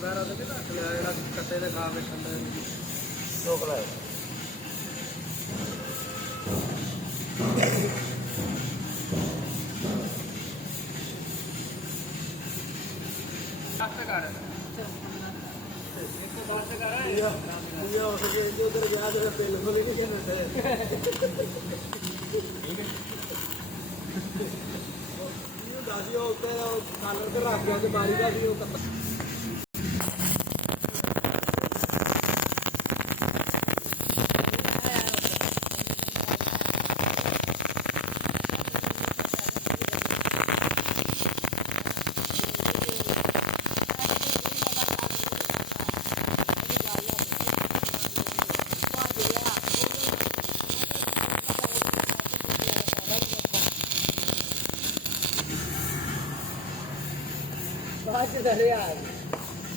ਵੈਰਾ ਤੇ ਰੱਖ ਲਿਆ ਜਿਹੜਾ ਕੱਟੇ ਦੇ ਖਾ ਕੇ ਠੰਡੇ ਚੋਕ ਲਾਏ ਕੱਟ ਕਰ ਇੱਕ ਬਾਤ ਕਰ ਇਹ ਹੋ ਸਕੇ ਕਿ ਉਧਰ ਗਿਆ ਤੇ ਪਿੱਲ ਖੋਲੀ ਨਹੀਂ ਕਹਿੰਦੇ ਠੀਕ ਹੈ ਇਹ ਦੱਸਿਓ ਉੱਤੇ ਕਾਲਰ ਤੇ ਰੱਖ ਦਿਓ ਕਿ ਬਾਰੀ ਦਾ ਵੀ ਉਹ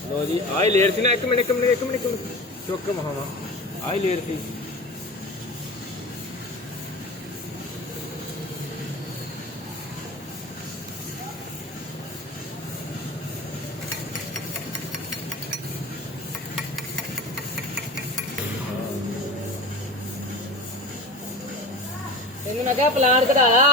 लो जी आई लेयर थी ना एक मिनट चुक महावा आई लेयर थी तेन मैं क्या प्लान कढ़ाया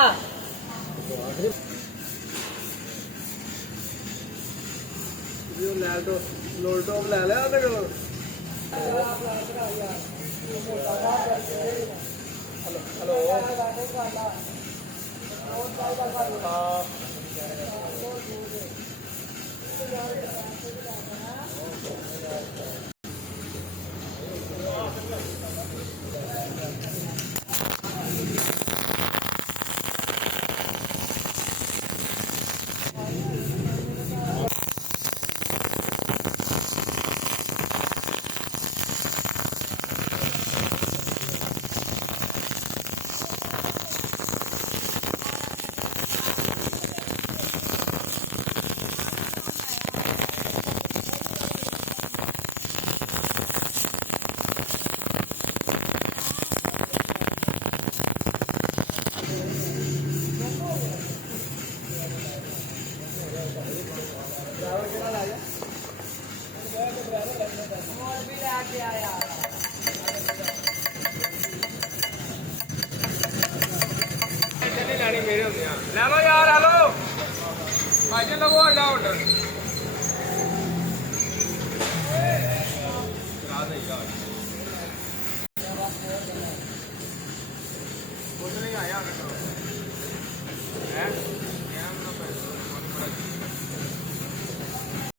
लोल टॉप ले लिया मेरे होंगे ले लो यार हेलो भाई लगो अंडा ऑर्डर कुछ नहीं आया